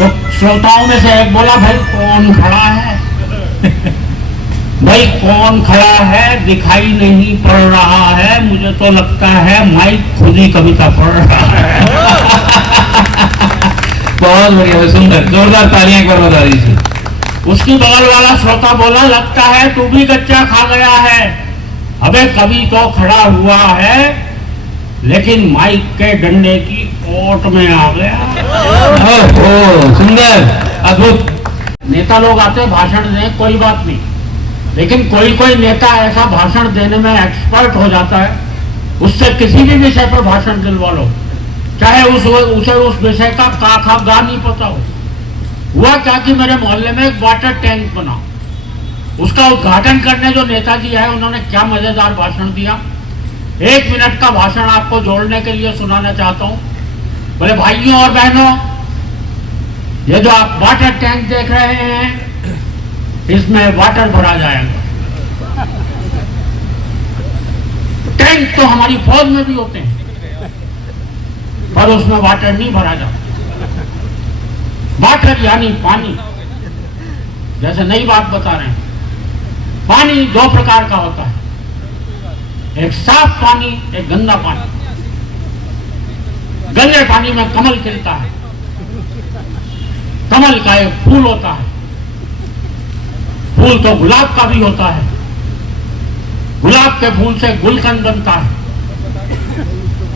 तो श्रोताओं में से एक बोला, भाई कौन खड़ा है? भाई कौन खड़ा है? दिखाई नहीं पड़ रहा है, मुझे तो लगता है माइक खुद ही कविता पढ़ रहा है। बहुत बढ़िया, सुंदर, जोरदार तालियां एक बार बता दीजिए। उसकी बगल वाला श्रोता बोला, लगता है तू भी कच्चा खा गया है। अबे कवि तो खड़ा हुआ है, लेकिन माइक के डंडे की ओट में आ गया। ओह, सुंदर, अद्भुत। नेता लोग आते भाषण दें, कोई बात नहीं, लेकिन कोई कोई नेता ऐसा भाषण देने में एक्सपर्ट हो जाता है, उससे किसी भी विषय पर भाषण दिलवा लो, चाहे उसे उस विषय का खा गा नहीं पता हो। हुआ क्या कि मेरे मोहल्ले में एक वाटर टैंक बना, उसका उद्घाटन करने जो नेताजी आए उन्होंने क्या मजेदार भाषण दिया। 1 मिनट का भाषण आपको जोड़ने के लिए सुनाना चाहता हूँ। बोले, भाइयों और बहनों, ये जो आप वाटर टैंक देख रहे हैं, इसमें वाटर भरा जाएगा। टैंक तो हमारी फौज में भी होते हैं, पर उसमें वाटर नहीं भरा जाता। वाटर यानी पानी। जैसे नई बात बता रहे हैं, पानी 2 प्रकार का होता है, एक साफ पानी, एक गंदा पानी। गंदे पानी में कमल खिलता है, कमल का एक फूल होता है, फूल तो गुलाब का भी होता है, गुलाब के फूल से गुलकंद बनता है,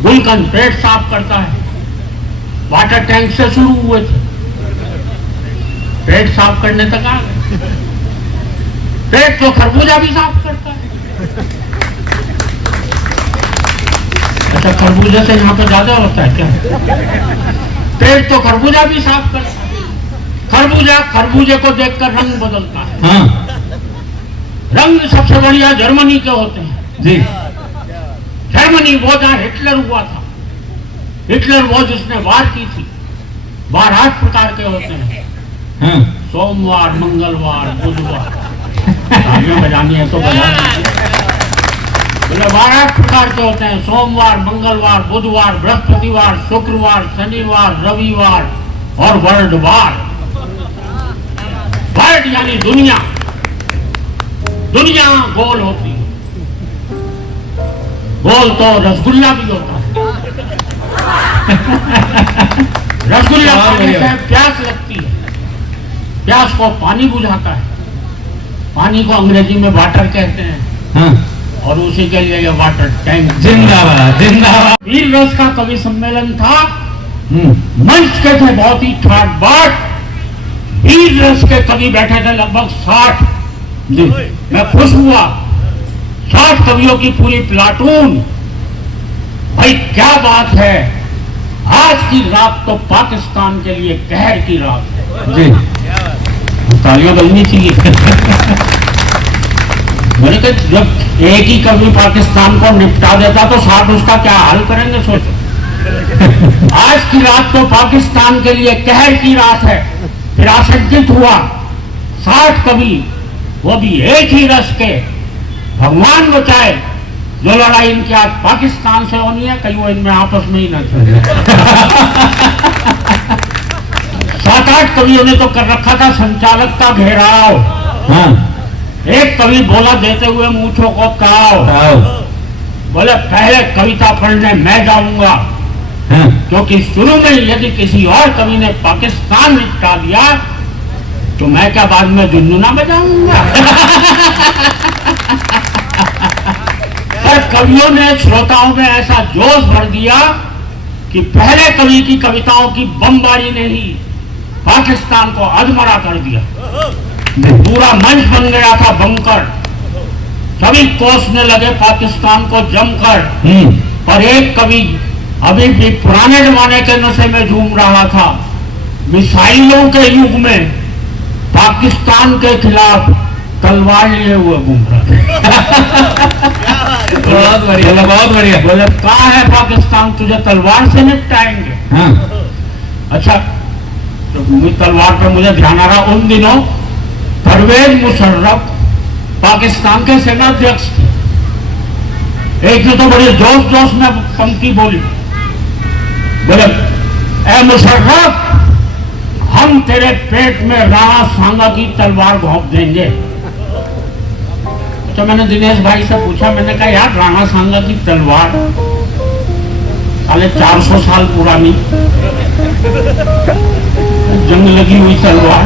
गुलकंद पेट साफ करता है। वाटर टैंक से शुरू हुए थे, पेट साफ करने तक आ गए। पेट तो खरबूजा भी साफ करता है। अच्छा, खरबूजे से यहाँ पे ज्यादा होता है क्या? पेट तो खरबूजा भी साफ करता है। खरबूजा खरबूजे को देखकर रंग बदलता है। हाँ। रंग सबसे बढ़िया जर्मनी के होते हैं जी। जर्मनी वो जहां हिटलर हुआ था, हिटलर वो जिसने वार की थी। वार 8 प्रकार के होते हैं। हाँ। सोमवार, मंगलवार, बुधवार। तालियां बजानी है तो बजानी। बोले 12 प्रकार के होते हैं, सोमवार, मंगलवार, बुधवार, बृहस्पतिवार, शुक्रवार, शनिवार, रविवार और वर्ल्डवार। वर्ल्ड यानी दुनिया। दुनिया गोल होती है, गोल तो रसगुल्ला भी होता है। रसगुल्ला खाने से प्यास लगती है, प्यास को पानी बुझाता है। पानी को अंग्रेजी में वाटर कहते हैं। हाँ। और उसी के लिए ये वाटर टैंक। जिंदाबाद, जिंदाबाद। वीर रस का कवि सम्मेलन था। मंच के थे बहुत ही ठाट बाट। वीर रस के कवि बैठे थे लगभग 60। जी। मैं खुश हुआ, 60 कवियों की पूरी प्लाटून। भाई क्या बात है, आज की रात तो पाकिस्तान के लिए कहर की रात है। जी। तालियां बजनी चाहिए। मैंने कहा जब एक ही कवि पाकिस्तान को निपटा देता तो 60 उसका क्या हाल करेंगे, सोचो। आज की रात तो पाकिस्तान के लिए कहर की रात है। फिर आशंकित हुआ, 60 कवि, वो भी एक ही रस के। भगवान बचाए जो लड़ाई इनकी आज पाकिस्तान से होनी है, कहीं वो इनमें आपस में ही ना चले। 7-8 कवियों ने तो कर रखा था संचालक का घेराव। हाँ। एक कवि बोला देते हुए मूंछों को ताव। बोले पहले कविता पढ़ने मैं जाऊंगा। हाँ। क्योंकि शुरू में यदि किसी और कवि ने पाकिस्तान निपटा दिया तो मैं क्या बाद में झुनझुना बजाऊंगा। पर कवियों ने श्रोताओं में ऐसा जोश भर दिया कि पहले कवि की कविताओं की बमबारी ने ही पाकिस्तान को अधमरा कर दिया। पूरा मंच बन गया था बंकर, सभी कोसने लगे पाकिस्तान को जमकर। पर एक कवि अभी भी पुराने जमाने के नशे में झूम रहा था, मिसाइलों के युग में पाकिस्तान के खिलाफ तलवार लिए हुए घूम रहा था। बहुत बढ़िया, बहुत बढ़िया। बोले कहाँ है पाकिस्तान, तुझे तलवार से निपटाएंगे। हाँ। अच्छा, तो तलवार पर मुझे ध्यान आ रहा, उन दिनों परवेज मुशर्रफ पाकिस्तान के सेनाध्यक्ष थे। एक ने तो बड़े जोश जोश में पंक्ति बोली, बोले ए मुशर्रफ, हम हम तेरे पेट में राणा सांगा की तलवार घोंप देंगे। तो मैंने दिनेश भाई से पूछा, मैंने कहा यार राणा सांगा की तलवार साले 400 साल पुरानी जंग लगी हुई तलवार।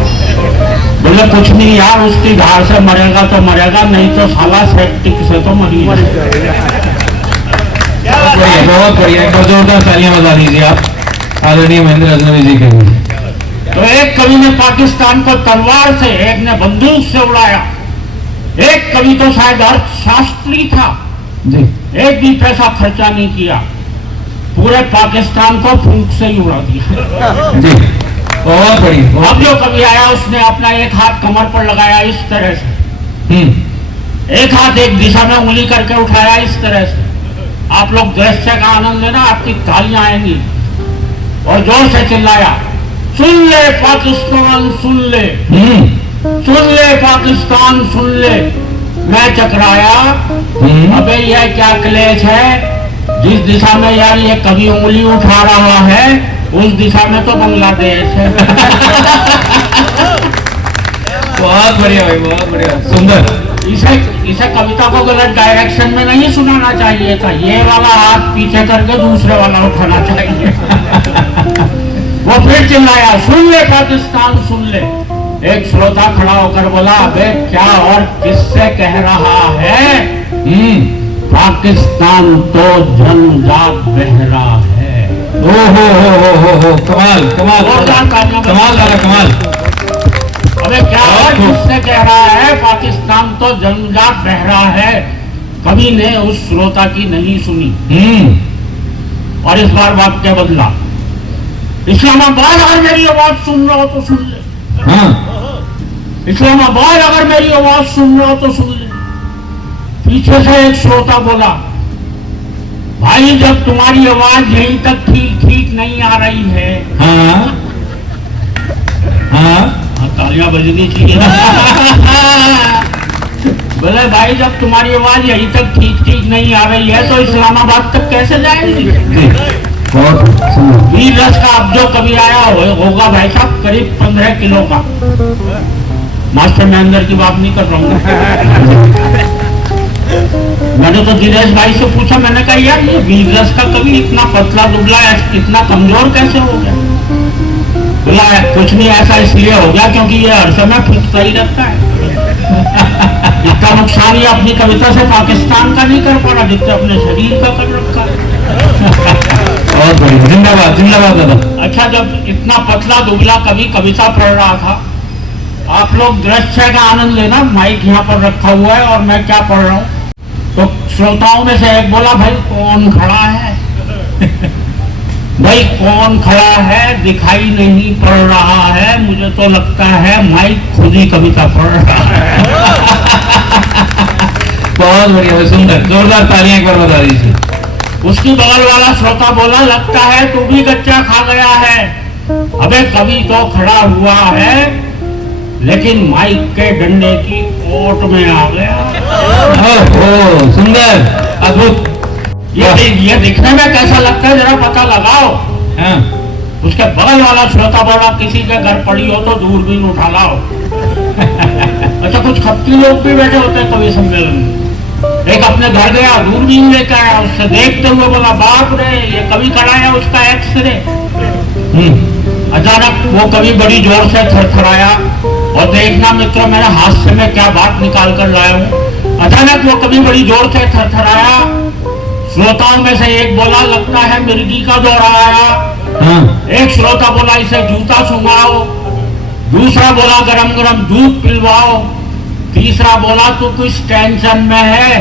बोले कुछ नहीं यार, उसकी धार से मरेगा तो मरेगा, नहीं तो साला सेप्टिक से तो मरी बढ़िया, बहुत बढ़िया। एक बार जोरदार तालियां बजा दीजिए आप आदरणीय महेंद्र अजनबी जी के लिए। तो एक कवि ने पाकिस्तान को तलवार से, एक ने बंदूक से उड़ाया। एक कवि तो शायद अर्थशास्त्री था जी, एक भी पैसा खर्चा नहीं किया, पूरे पाकिस्तान को फूंक से ही उड़ा दिया। जी, बहुत बढ़िया। अब जो कवि आया उसने अपना एक हाथ कमर पर लगाया इस तरह से, एक हाथ एक दिशा में उंगली करके उठाया इस तरह से। आप लोग दृश्य का आनंद लेना, आपकी तालियां आएंगी। और जोर से चिल्लाया, सुन ले पाकिस्तान सुन ले, सुन ले पाकिस्तान सुन ले। मैं चकराया, अबे यह क्या क्लेश है, जिस दिशा में यार ये कभी उंगली उठा रहा है उस दिशा में तो बांग्लादेश है। बहुत बढ़िया भाई, बहुत बढ़िया, सुंदर। इसे कविता को गलत डायरेक्शन में नहीं सुनाना चाहिए था, ये वाला हाथ पीछे करके दूसरे वाला उठाना चाहिए। वो फिर चिल्लाया, सुन ले पाकिस्तान सुन ले। एक श्रोता खड़ा होकर बोला, अबे क्या और किससे कह रहा है, पाकिस्तान तो जनजात बहरा है। हो, कमाल कमाल कमाल वाला कमाल। अबे क्या और किससे कह रहा है, पाकिस्तान तो जनजात बहरा है। कवि ने उस श्रोता की नहीं सुनी और इस बार वाक्य बदला, इस्लामाबाद अगर मेरी आवाज सुन रहा हो तो सुन ले। इस्लामाबाद अगर मेरी आवाज सुन रहा हो तो सुन ले। पीछे से एक श्रोता बोला, भाई जब तुम्हारी आवाज यहीं तक ठीक ठीक नहीं आ रही है, तालियां बजनी चाहिए। बोले भाई जब तुम्हारी आवाज यहीं तक ठीक ठीक नहीं आ रही है तो इस्लामाबाद तक कैसे जाएगी। वीर रस का अब जो कभी आया होगा भाई साहब करीब 15 किलो का। मास्टर मैं अंदर की बात नहीं कर रहा हूँ। मैंने तो दिनेश भाई से पूछा, मैंने कहा यार ये वीर रस का कभी इतना पतला दुबला इतना कमजोर कैसे हो गया। बोला कुछ नहीं, ऐसा इसलिए हो गया क्योंकि ये हर समय फूंकता ही रहता है। इतना नुकसान ये अपनी कविता से पाकिस्तान का नहीं कर पा रहा जितना अपने शरीर का कर रखा है। बहुत बढ़िया, जिंदाबाद जिंदाबाद दादा। अच्छा, जब इतना पतला दुबला कवि कविता पढ़ रहा था, आप लोग दृश्य का आनंद लेना, माइक यहाँ पर रखा हुआ है और मैं क्या पढ़ रहा हूँ। तो श्रोताओं में से एक बोला, भाई कौन खड़ा है। भाई कौन खड़ा है, दिखाई नहीं पड़ रहा है, मुझे तो लगता है माइक खुद ही कविता पढ़ रहा है। बहुत बढ़िया, सुंदर, जोरदार तालियां एक बार बता दीजिए। उसकी बगल वाला श्रोता बोला, लगता है तू भी गच्चा खा गया है। अबे कवि तो खड़ा हुआ है लेकिन माइक के डंडे की ओट में आ गया। ओह, सुंदर, अद्भुत। ये दिखने में कैसा लगता है जरा पता लगाओ। उसके बगल वाला श्रोता बोला, किसी के घर पड़ी हो तो दूरबीन उठा लाओ। अच्छा, कुछ खपती लोग भी बैठे होते हैं कवि सम्मेलन में। एक अपने घर गया, दूरबीन लेकर आया, उससे देखते हुए बोला, बाप रे ये कवि कराया उसका एक्सरे। अचानक वो कवि बड़ी जोर से थरथराया, और देखना मित्रों मेरे हाथ से मैं क्या बात निकाल कर लाया हूँ। अचानक वो कवि बड़ी जोर से थरथराया। श्रोताओं में से एक बोला, लगता है मिर्गी का दौरा आया। एक श्रोता बोला, इसे जूता सुंघाओ। दूसरा बोला, गरम गरम दूध पिलवाओ। तीसरा बोला, तू कुछ टेंशन में है।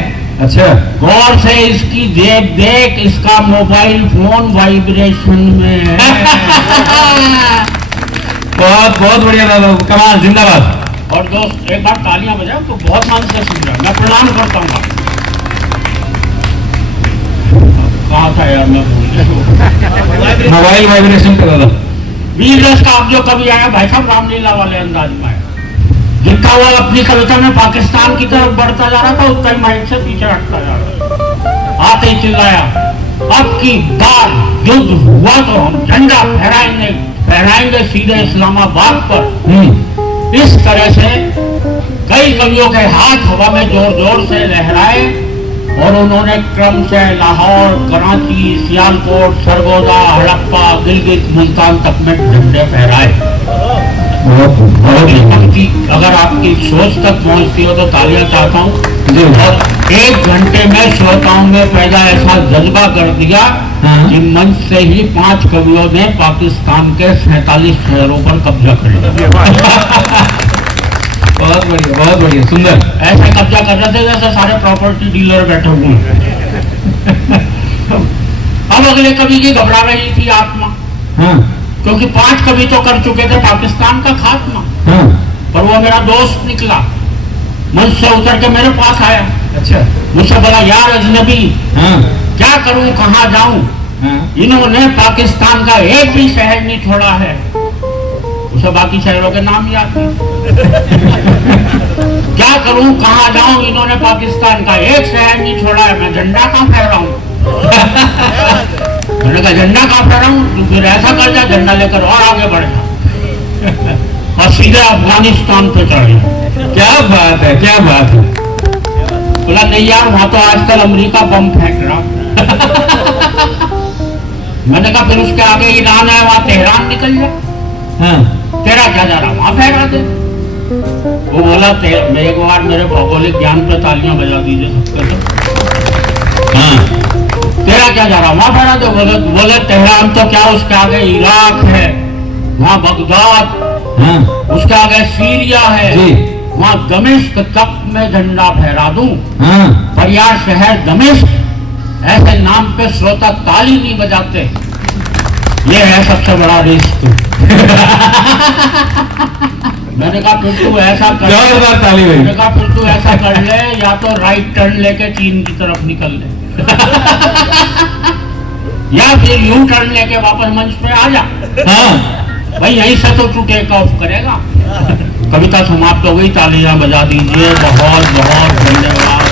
अच्छा, गौर से इसकी देख, इसका मोबाइल फोन वाइब्रेशन में है। बहुत बहुत बढ़िया दादा, कमाल, जिंदाबाद। और दोस्त एक बार तालियां बजाओ तो बहुत मन से सुन रहा, मैं प्रणाम करता हूँ। कहाँ था यार, मैं भूल गया। मोबाइल वाइब्रेशन का दादा। वीर रस का अब जो कवि आया भाई साहब, रामलीला वाले अंदाज में आया, जिनका वो अपनी कविता में पाकिस्तान की तरफ बढ़ता जा रहा था, उसका ही माइक से पीछे हटता जा रहा। आते ही चिल्लाया, अब की बार युद्ध हुआ तो हम झंडा फहराएंगे, फहराएंगे सीधे इस्लामाबाद पर। हम्म। इस तरह से कई कवियों के हाथ हवा में जोर जोर से लहराए और उन्होंने क्रम से लाहौर, कराची, सियालकोट, सरगोदा, हड़प्पा, गिलगित, मुल्तान तक में झंडे फहराए। अगर आपकी सोच तक पहुंचती हो तो तालियां चाहता हूँ। और 1 घंटे में श्रोताओं में पैदा ऐसा जज्बा कर दिया कि मंच से ही 5 कवियों ने पाकिस्तान के 47 शहरों पर कब्जा कर लिया। बहुत बढ़िया, सुंदर। ऐसे कब्जा कर रहे थे जैसे सारे प्रॉपर्टी डीलर बैठे हुए हैं। अब अगले कवि की घबरा रही थी आत्मा, क्योंकि 5 कवि तो कर चुके थे पाकिस्तान का खात्मा। पर वो मेरा दोस्त निकला, मंच से उतर के मेरे पास आया। अच्छा। मुझसे बोला, यार अजनबी, क्या करूं, कहां जाऊं, इन्होंने पाकिस्तान का एक भी शहर नहीं छोड़ा है। उसे बाकी शहरों के नाम याद नहीं। क्या करूं, कहां जाऊं, इन्होंने पाकिस्तान का एक शहर नहीं छोड़ा है। मैं झंडा कहां फहराऊं? मैंने कहा, झंडा कहां फहराऊं? तू फिर ऐसा कर जा, झंडा लेकर और आगे बढ़ जा। और सीधे अफगानिस्तान पे चढ़ गया। क्या बात है, क्या बात है। बोला, नहीं यार, वहां तो आजकल अमेरिका बम फेंक रहा। मैंने कहा, फिर उसके आगे ईरान है, वहां तेहरान निकल जा। तेरा क्या जा रहा, वहां फहरा दे। वो बोला, एक बार मेरे भौगोलिक ज्ञान पे तालियां बजा दीजिए सबके। तेरा क्या जा रहा, वहां फहरा दे। बोले तेहरान तो क्या, उसके आगे इराक है, वहां बगदाद, उसके आगे सीरिया है, वहां दमिश्क तक में झंडा फहरा दूं। पर यार शहर दमिश्क, ऐसे नाम पे श्रोता ताली नहीं बजाते। ये है सबसे बड़ा रिस्क। मैंने कहा, फिर तू ऐसा कर ले, ताली भाई। मैंने कहा, फिर तू ऐसा कर ले, या तो राइट टर्न लेके चीन की तरफ निकल ले, या फिर यू टर्न लेके वापस मंच पे आ जा। भाई यहीं से तो तू टेक ऑफ करेगा। कविता समाप्त हो गई, तालियां बजा दीजिए। बहुत बहुत धन्यवाद।